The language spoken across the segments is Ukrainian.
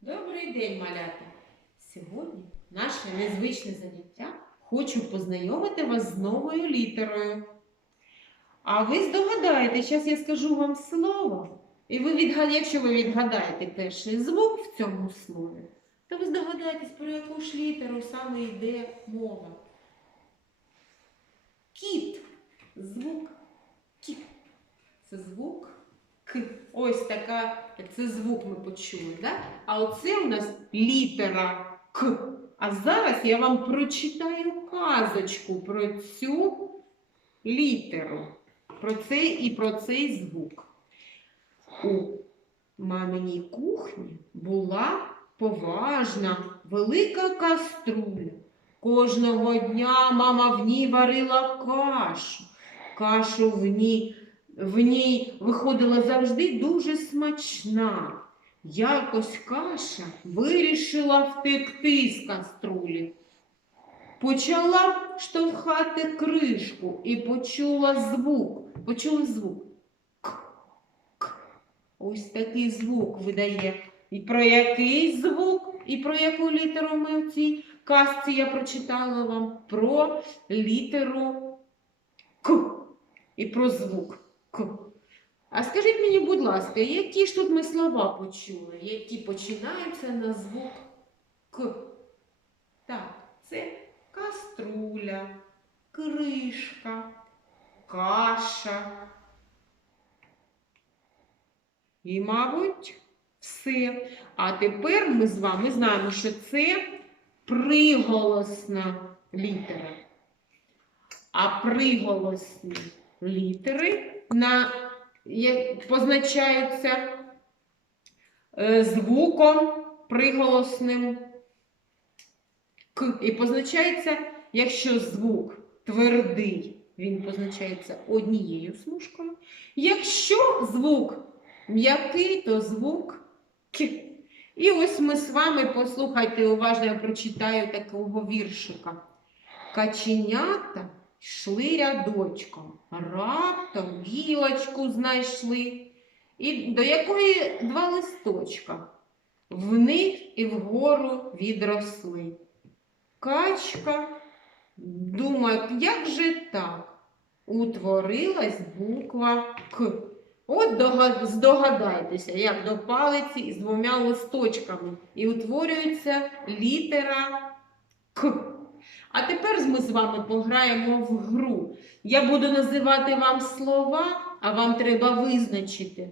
Добрий день, малята! Сьогодні наше незвичне заняття хочу познайомити вас з новою літерою. А ви здогадаєте, зараз я скажу вам слово, і ви відгадаєте, якщо ви відгадаєте перший звук в цьому слові, то ви здогадаєтесь, про яку ж літеру саме йде мова. Кіт. Звук кіт. Це звук К. Ось така, це звук ми почули, да? А оце у нас літера К. А зараз я вам прочитаю казочку про цю літеру, про цей і про цей звук. У маминій кухні була поважна велика каструля. Кожного дня мама в ній варила кашу. Кашу в ній в ній виходила завжди дуже смачна. Якось каша вирішила втекти з каструлі. Почала штовхати кришку і почула звук. Почула звук. К, к. Ось такий звук видає. І про який звук, і про яку літеру ми в цій казці я прочитала вам? Про літеру К і про звук. А скажіть мені, будь ласка, які ж тут ми слова почули, які починаються на звук К? Так, це каструля, кришка, каша. І, мабуть, все. А тепер ми з вами знаємо, що це приголосна літера. А приголосні літери на, позначаються е, звуком приголосним К. І позначається, якщо звук твердий, він позначається однією смужкою. Якщо звук м'який, то звук К. І ось ми з вами, послухайте уважно, я прочитаю такого віршика. Каченята йшли рядочком, раптом гілочку знайшли, і до якої два листочка вниз і вгору відросли. Качка думає, як же так? Утворилась буква К. От здогадайтеся, як до палиці із двома листочками. І утворюється літера К. А тепер ми з вами пограємо в гру. Я буду називати вам слова, а вам треба визначити,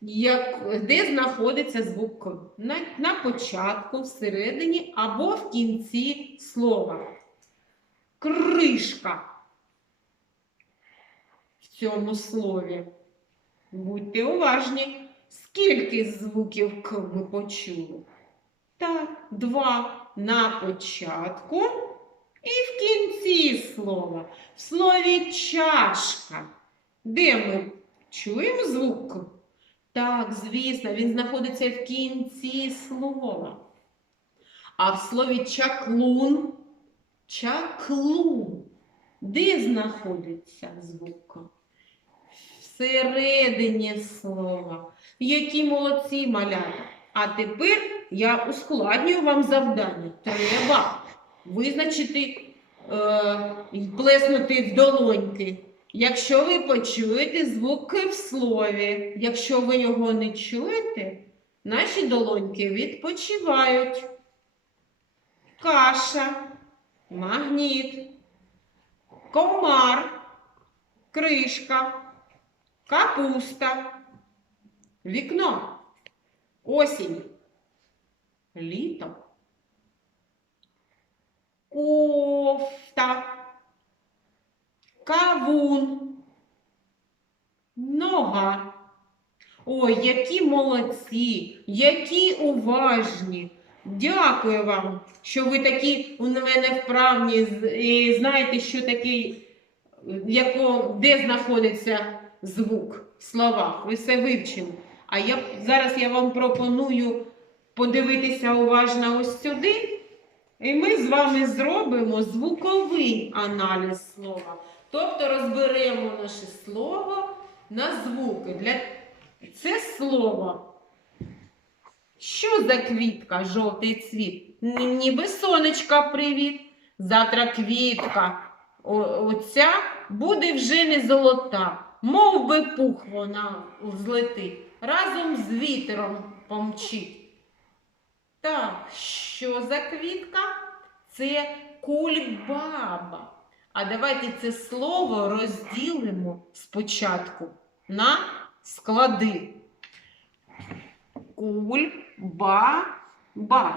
як, де знаходиться звук. На, на початку, всередині або в кінці слова. Кришка в цьому слові. Будьте уважні, скільки звуків ми почули. Так, два на початку і в кінці слова. В слові чашка. Де ми чуємо звук? Так, звісно, він знаходиться в кінці слова. А в слові чаклун, чаклун. Де знаходиться звук? Всередині слова. Які молодці малята. А тепер я ускладнюю вам завдання. Треба визначити е, плеснути в долоньки. Якщо ви почуєте звук в слові, якщо ви його не чуєте, наші долоньки відпочивають. Каша, магніт, комар, кришка, капуста, вікно, осінь, літо, кофта, кавун, нога. Ой, які молодці, які уважні. Дякую вам, що ви такі у мене вправні і знаєте, що такий, яко, де знаходиться звук в словах. Ви все вивчили. А я зараз я вам пропоную подивитися уважно ось сюди. І ми з вами зробимо звуковий аналіз слова. Тобто розберемо наше слово на звуки. Для... Це слово Що за квітка, жовтий цвіт? Ніби сонечка привіт. Завтра квітка. О- оця буде вже не золота, мов би пух вона взлетить, разом з вітером помчить. Так, що за квітка? Це кульбаба. А давайте це слово розділимо спочатку на склади. Кульбаба.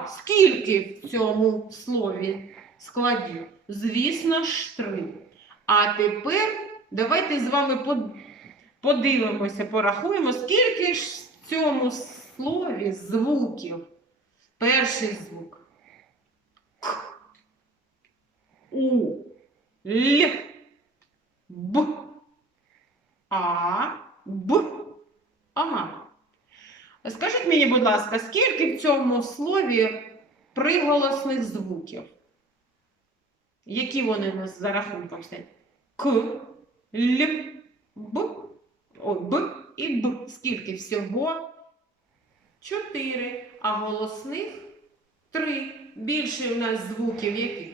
Скільки в цьому слові складів? Звісно ж, три. А тепер давайте з вами под- подивимося, порахуємо, скільки ж в цьому слові звуків. Перший звук. К. У. Л. Б. А. Б. А. Скажіть мені, будь ласка, скільки в цьому слові приголосних звуків? Які вони у нас за рахунком стоять? К, Л, Б, о, Б і Б. Скільки всього? Чотири. А голосних три. Більше у нас звуків яких?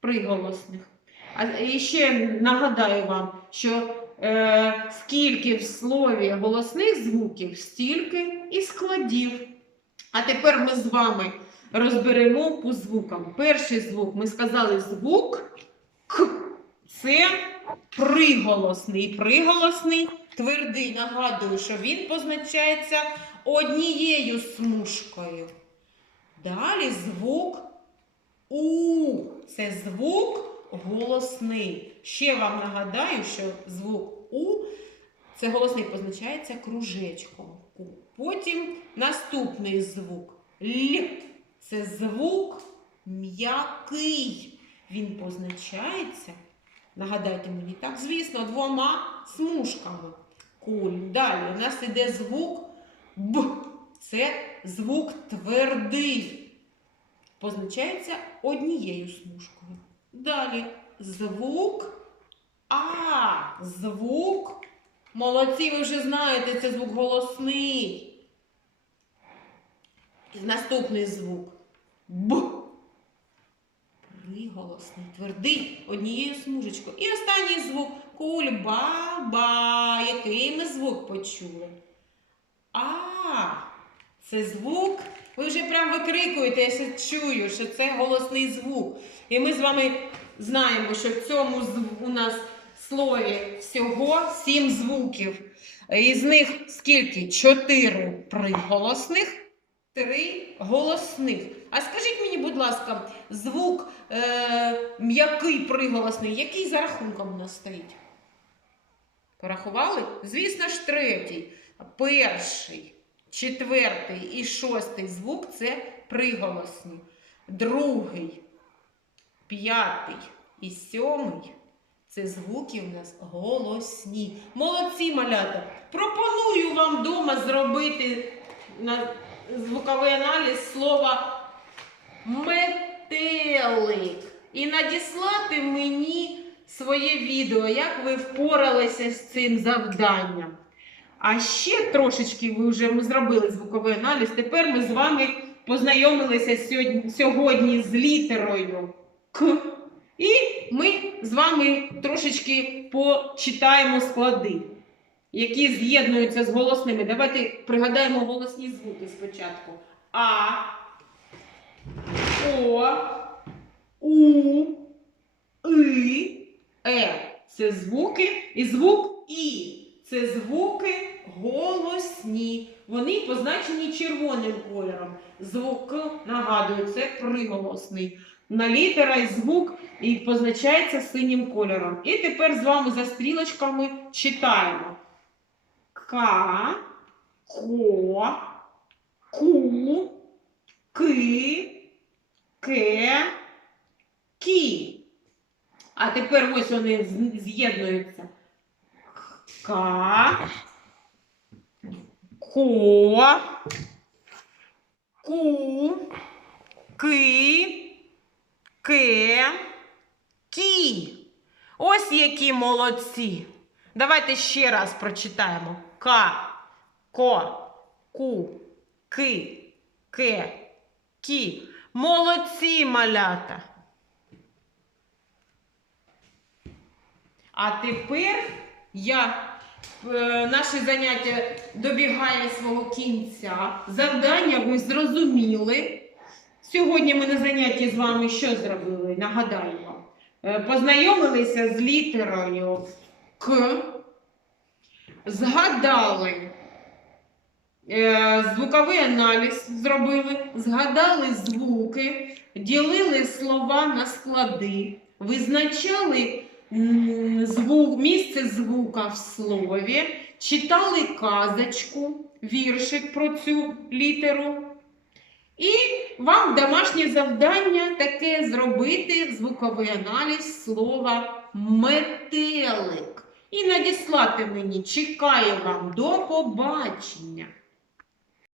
Приголосних. А і ще нагадаю вам, що е, скільки в слові голосних звуків, стільки і складів. А тепер ми з вами розберемо по звукам. Перший звук ми сказали звук К. Це приголосний. Приголосний твердий. Нагадую, що він позначається однією смужкою. Далі звук У. Це звук голосний. Ще вам нагадаю, що звук У це голосний позначається кружечком. Потім наступний звук Л. Це звук м'який. Він позначається, нагадайте мені, так, звісно, двома смужками. Куль. Далі у нас іде звук Б. Це звук твердий. Позначається однією смужкою. Далі звук А. Звук. Молодці, ви вже знаєте, це звук голосний. Наступний звук Б. Приголосний, твердий, однією смужечкою. І останній звук кульба-ба. Який ми звук почули? А. Це звук. Ви вже прям викрикуєте, я ще чую, що це голосний звук. І ми з вами знаємо, що в цьому у нас слові всього сім звуків. Із них скільки? Чотири приголосних, три голосних. А скажіть мені, будь ласка, звук е, м'який приголосний, який за рахунком у нас стоїть? Порахували? Звісно ж, третій. Перший, четвертий і шостий звук це приголосні. Другий, п'ятий і сьомий це звуки у нас голосні. Молодці малята! Пропоную вам вдома зробити звуковий аналіз слова метелик і надіслати мені своє відео, як ви впоралися з цим завданням. А ще трошечки ви вже зробили звуковий аналіз. Тепер ми з вами познайомилися сьогодні, сьогодні з літерою К. І ми з вами трошечки почитаємо склади, які з'єднуються з голосними. Давайте пригадаємо голосні звуки спочатку. А, О, У, И, Е. Це звуки і звук І. Це звуки голосні. Вони позначені червоним кольором. Звук нагадую, це приголосний. На літера і звук і позначається синім кольором. І тепер з вами за стрілочками читаємо. К, Ко, Ку, Ки, Ке. А тепер ось вони з'єднуються. К, Ко, Ку, Ки, Ке, Кі. Ось які молодці. Давайте ще раз прочитаємо. К, Ко, Ку, Ки, К. Кі. Молодці, малята. А тепер я е, наше заняття добігає свого кінця. Завдання ви зрозуміли. Сьогодні ми на занятті з вами що зробили? Нагадаю вам. Е, Познайомилися з літерою К, згадали звуковий аналіз зробили, згадали звуки, ділили слова на склади, визначали звук, місце звука в слові, читали казочку, віршик про цю літеру. І вам домашнє завдання таке зробити звуковий аналіз слова метелик. І надіслати мені. Чекаю вам. До побачення!